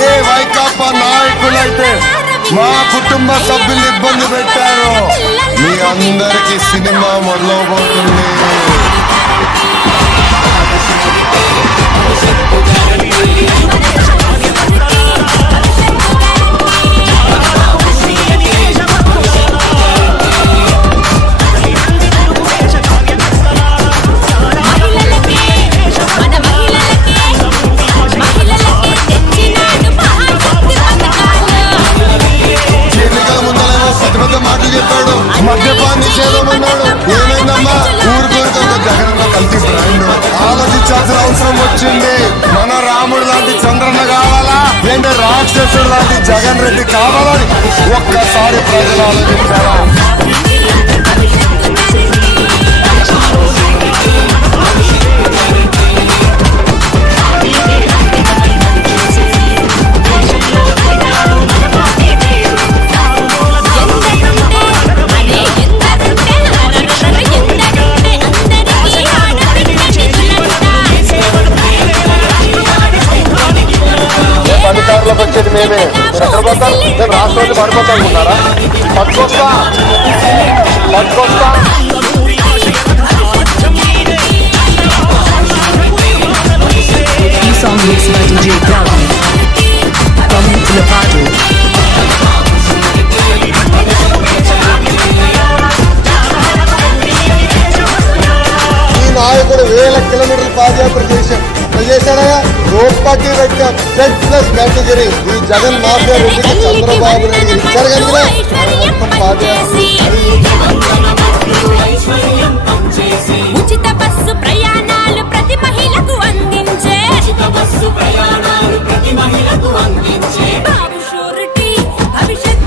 ఏ వైకాపా నాయకులైతే మా కుటుంబ సభ్యులు ఇబ్బంది పెట్టారు మీ అందరికీ సినిమా మొదలవబోతుంది అభివృద్ధి కావాలని ఒక్కసారి ప్రజలు ఆలోచించారా పట్టుకొస్తా పట్టుకొస్తా ఈ song mix by DJ Rao తమ్ముల పాటు నాయకుడు వేల కిలోమీటర్లు పాదయాత్ర చేశారు చేశారా road party ten plus category ఈ జగన్ మాఫియా రెడ్డికి చంద్రబాబు నాయుడు ఇచ్చారు కనుక భవిష్యత్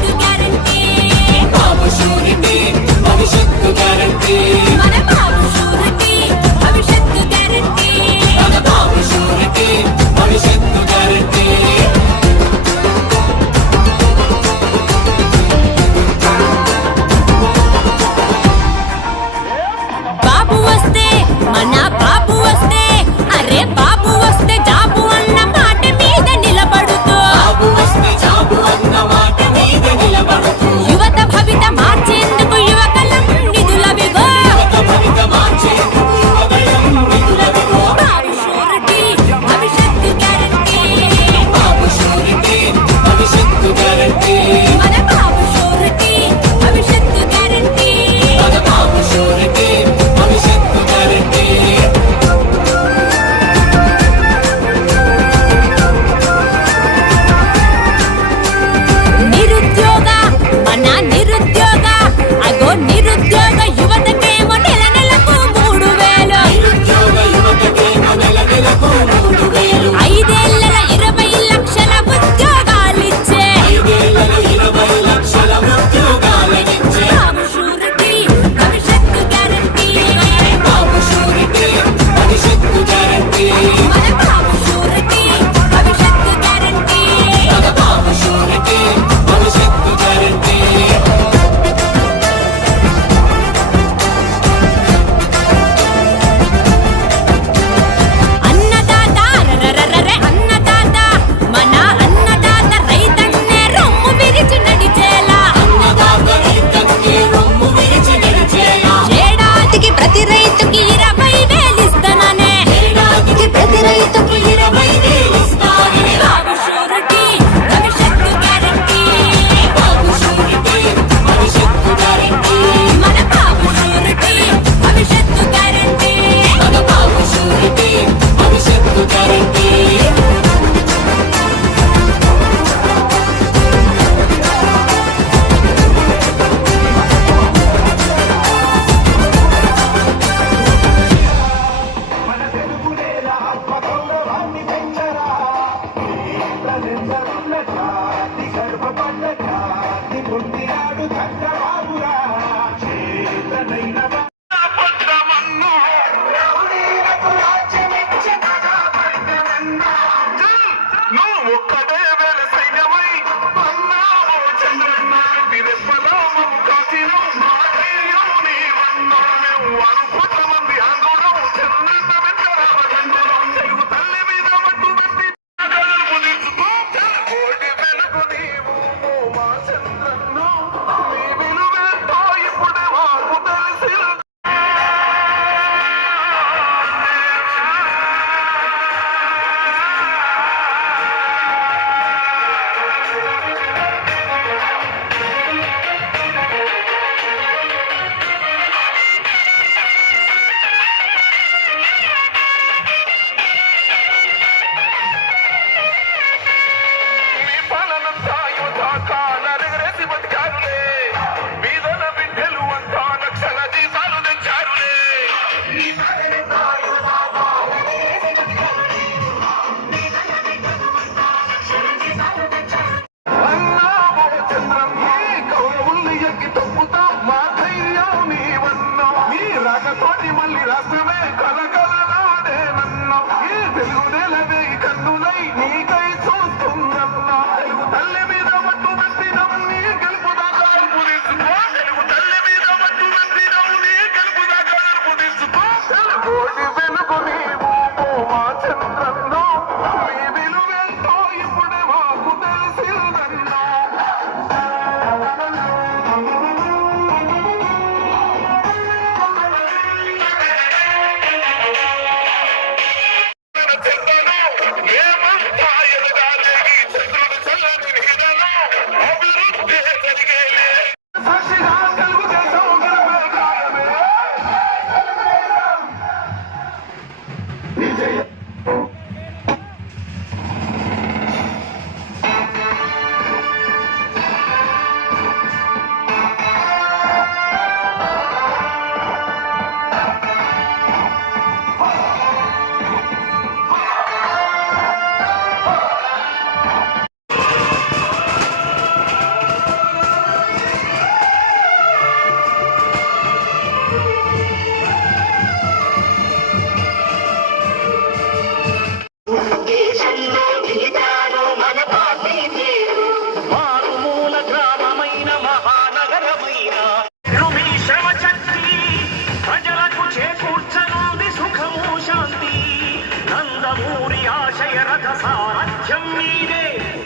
రథ సారథ్యం మీరే.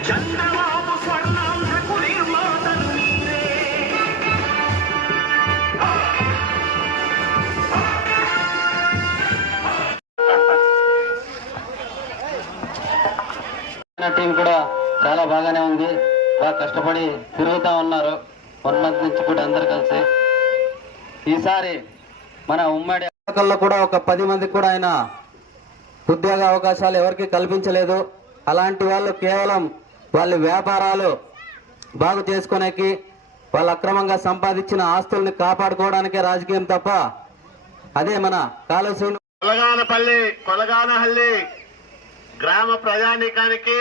చంద్రబాబు స్వర్ణాంధ్రకు నిర్మాతలు మీరే. టీం కూడా చాలా బాగానే ఉంది. బాగా కష్టపడి తిరుగుతా ఉన్నారు. వన్ మంత్ నుంచి కూడా అందరు కలిసి. ఈసారి మన ఉమ్మడి కూడా ఒక పది మందికి కూడా ఆయన ఉద్యోగ అవకాశాలు ఎవరికి కల్పించలేదు. అలాంటి వాళ్ళు కేవలం వాళ్ళ వ్యాపారాలు బాగు చేసుకునేకి వాళ్ళు అక్రమంగా సంపాదించిన ఆస్తుల్ని కాపాడుకోవడానికే రాజకీయం తప్ప అదే మన కాళశ్రీని కొలగానపల్లి కొలగానహల్లి గ్రామ ప్రజానీకానికి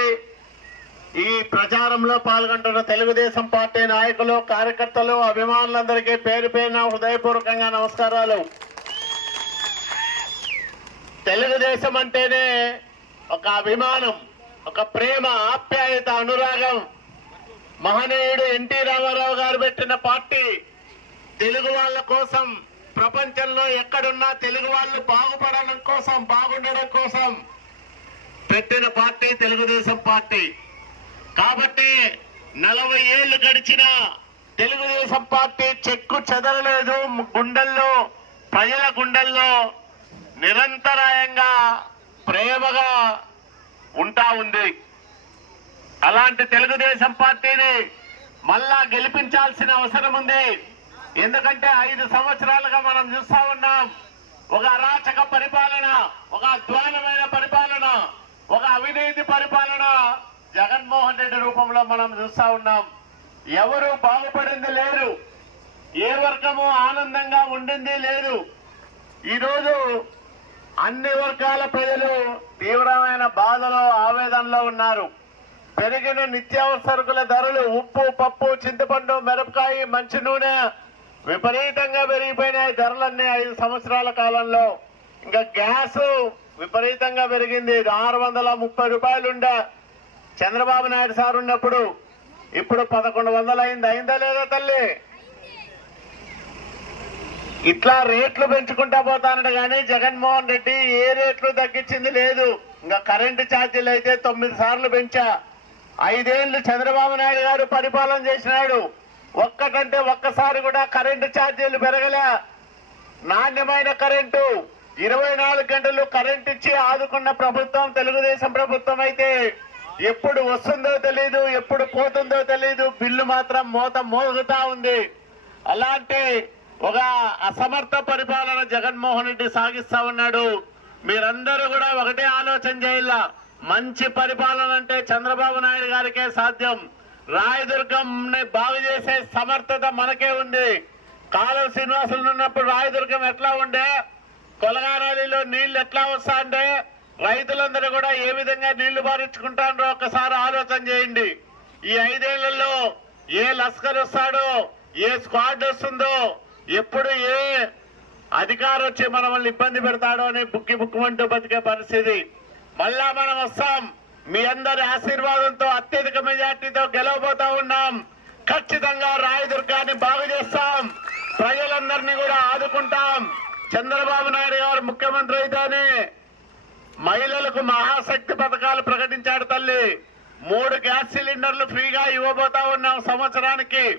ఈ ప్రచారంలో పాల్గొంటున్న తెలుగుదేశం పార్టీ నాయకులు కార్యకర్తలు అభిమానులందరికీ పేరు పేరున హృదయపూర్వకంగా నమస్కారాలు. తెలుగుదేశం అంటేనే ఒక అభిమానం ఒక ప్రేమ ఆప్యాయత అనురాగం. మహనీయుడు ఎన్టీ రామారావు గారు పెట్టిన పార్టీ తెలుగు వాళ్ళ కోసం ప్రపంచంలో ఎక్కడున్నా తెలుగు వాళ్ళు బాగుపడడం కోసం బాగుండడం కోసం పెట్టిన పార్టీ తెలుగుదేశం పార్టీ. కాబట్టి నలభై ఏళ్ళు గడిచిన తెలుగుదేశం పార్టీ చెక్కు చెదరలేదు. గుండెల్లో ప్రజల గుండెల్లో నిరంతరాయంగా ప్రేమగా ఉంటా ఉంది. అలాంటి తెలుగుదేశం పార్టీని మళ్ళా గెలిపించాల్సిన అవసరం ఉంది. ఎందుకంటే ఐదు సంవత్సరాలుగా మనం చూస్తా ఉన్నాం. ఒక అరాచక పరిపాలన ఒక అధ్వానమైన పరిపాలన ఒక అవినీతి పరిపాలన జగన్మోహన్ రెడ్డి రూపంలో మనం చూస్తా ఉన్నాం. ఎవరు బాగుపడింది లేరు. ఏ వర్గము ఆనందంగా ఉండింది లేదు. ఈరోజు అన్ని వర్గాల ప్రజలు తీవ్రమైన బాధలో ఆవేదనలో ఉన్నారు. పెరిగిన నిత్యావసరకుల ధరలు ఉప్పు పప్పు చింతపండు మిరపకాయ మంచి నూనె విపరీతంగా పెరిగిపోయినాయి ధరలన్నీ ఐదు సంవత్సరాల కాలంలో. ఇంకా గ్యాస్ విపరీతంగా పెరిగింది. ఆరు వందల ముప్పై రూపాయలుండే చంద్రబాబు నాయుడు సార్ ఉన్నప్పుడు. ఇప్పుడు పదకొండు వందలు అయింది అయిందా లేదా తల్లి? ఇట్లా రేట్లు పెంచుకుంటా పోతానట కానీ జగన్మోహన్ రెడ్డి ఏ రేట్లు తగ్గించింది లేదు. ఇంకా కరెంటు ఛార్జీలు అయితే తొమ్మిది సార్లు పెంచా. ఐదేళ్ళు చంద్రబాబు నాయుడు గారు పరిపాలన చేసినాడు. ఒక్కటంటే ఒక్కసారి కూడా కరెంటు ఛార్జీలు పెరగలే. నాణ్యమైన కరెంటు. ఇరవై నాలుగు గంటలు కరెంట్ ఇచ్చి ఆదుకున్న ప్రభుత్వం తెలుగుదేశం ప్రభుత్వం అయితే ఎప్పుడు వస్తుందో తెలియదు ఎప్పుడు పోతుందో తెలియదు బిల్లు మాత్రం మోత మోగుతా ఉంది. అలాంటి ఒక అసమర్థ పరిపాలన జగన్మోహన్ రెడ్డి సాగిస్తా ఉన్నాడు. మీరందరూ కూడా ఒకటే ఆలోచన చేయాల? మంచి పరిపాలన అంటే చంద్రబాబు నాయుడు గారికే సాధ్యం. రాయదుర్గం బాగు చేసే సమర్థత మనకే ఉంది. కాలువ శ్రీనివాసులు ఉన్నప్పుడు రాయదుర్గం ఎట్లా ఉండే? కొలగానదిలో నీళ్ళు ఎట్లా వస్తా అంటే రైతులందరూ కూడా ఏ విధంగా నీళ్ళు భారించుకుంటారో ఒకసారి ఆలోచన చేయండి. ఈ ఐదేళ్ళలో ఏ లస్కర్ వస్తాడో ఏ స్క్వాడ్ వస్తుందో ఎప్పుడు ఏ అధికారం వచ్చి మనల్ని ఇబ్బంది పెడతాడో అని బుక్కి బుక్కుమంటూ బతికే పరిస్థితి. మళ్ళా మనం వస్తాం. మీ అందరి ఆశీర్వాదంతో అత్యధిక మెజార్టీతో గెలవబోతా ఉన్నాం. ఖచ్చితంగా రాయదుర్గాన్ని బాగు చేస్తాం. ప్రజలందరినీ కూడా ఆదుకుంటాం. చంద్రబాబు నాయుడు గారు ముఖ్యమంత్రి అయితేనే మహిళలకు మహాశక్తి పథకాలు ప్రకటించాడు తల్లి. మూడు గ్యాస్ సిలిండర్లు ఫ్రీగా ఇవ్వబోతా ఉన్నాం సంవత్సరానికి.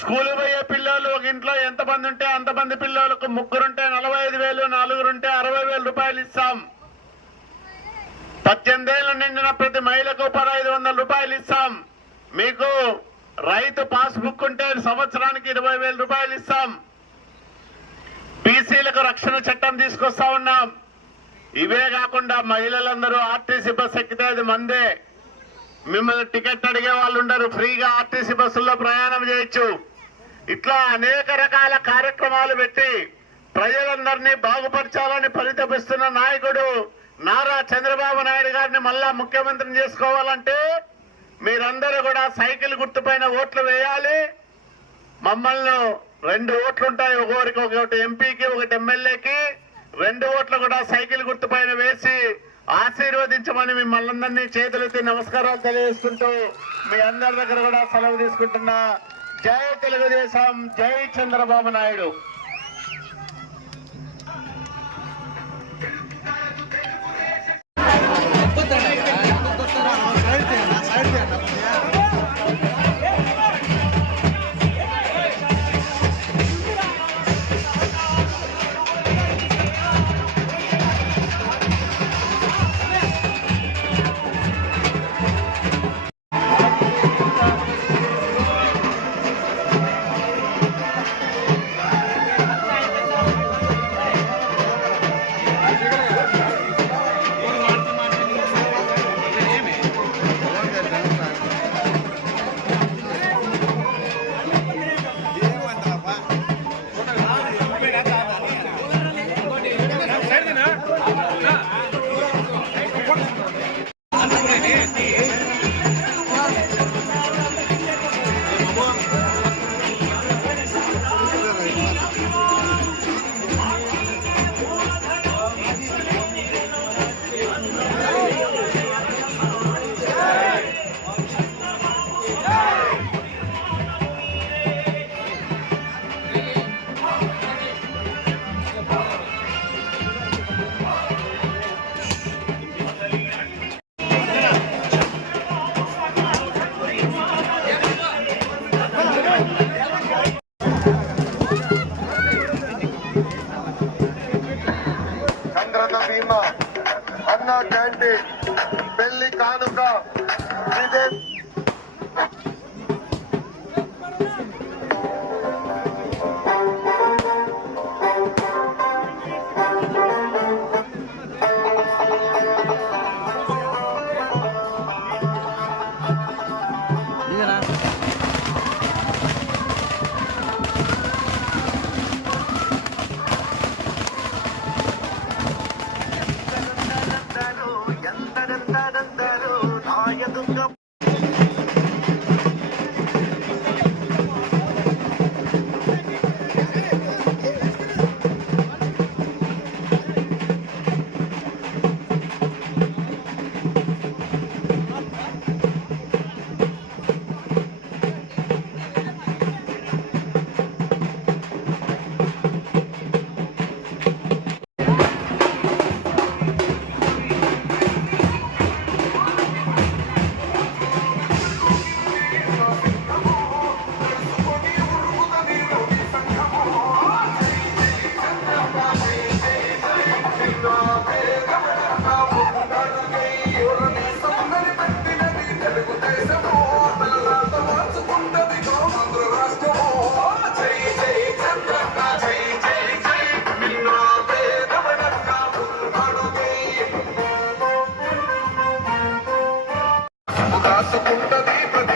స్కూల్ పోయే పిల్లలు ఒక ఇంట్లో ఎంతమంది ఉంటే అంతమంది పిల్లలకు ముగ్గురుంటే నలభై ఐదు వేలు నలుగురుంటే అరవై వేల రూపాయలు ఇస్తాం. పద్దెనిమిదేళ్ళు నిండిన ప్రతి మహిళకు పదహైదు వందల రూపాయలు ఇస్తాం. మీకు రైతు పాస్బుక్ ఉంటే సంవత్సరానికి ఇరవై వేల రూపాయలు ఇస్తాం. బీసీలకు రక్షణ చట్టం తీసుకొస్తా ఉన్నాం. ఇవే కాకుండా మహిళలందరూ ఆర్టీసీ బస్ ఎక్కితే అది మందే. మిమ్మల్ని టికెట్ అడిగే వాళ్ళు ఉండరు. ఫ్రీగా ఆర్టీసీ బస్సుల్లో ప్రయాణం చేయొచ్చు. ఇట్లా అనేక రకాల కార్యక్రమాలు పెట్టి ప్రజలందరినీ బాగుపరచాలని పరితపిస్తున్న నాయకుడు నారా చంద్రబాబు నాయుడు గారిని మళ్ళా ముఖ్యమంత్రిని చేసుకోవాలంటే మీరందరూ కూడా సైకిల్ గుర్తుపైన ఓట్లు వేయాలి. మమ్మల్ని రెండు ఓట్లు ఉంటాయి. ఒకరికి ఒకటి ఎంపీకి ఒకటి ఎమ్మెల్యేకి. రెండు ఓట్లు కూడా సైకిల్ గుర్తుపైన వేసి ఆశీర్వదించమని మిమ్మల్ని అందరినీ చేతులెత్తి నమస్కారాలు తెలియజేసుకుంటూ మీ అందరి దగ్గర కూడా సెలవు తీసుకుంటున్నా. జై తెలుగుదేశం జై చంద్రబాబు నాయుడు. చంద్రన్న బీమా అన్న క్యాంటీన్ పెళ్ళి కానుక ఇదే ప్రతి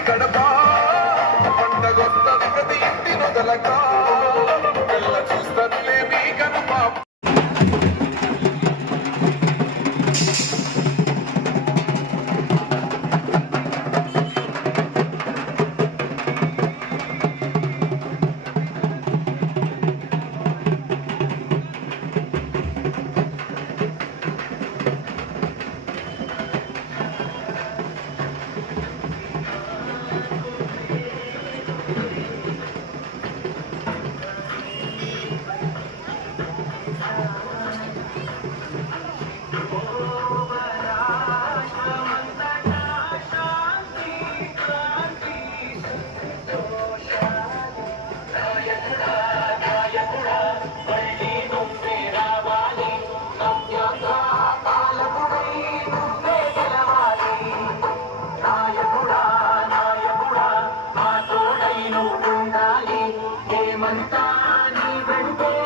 మేమంతా నీ వెంటే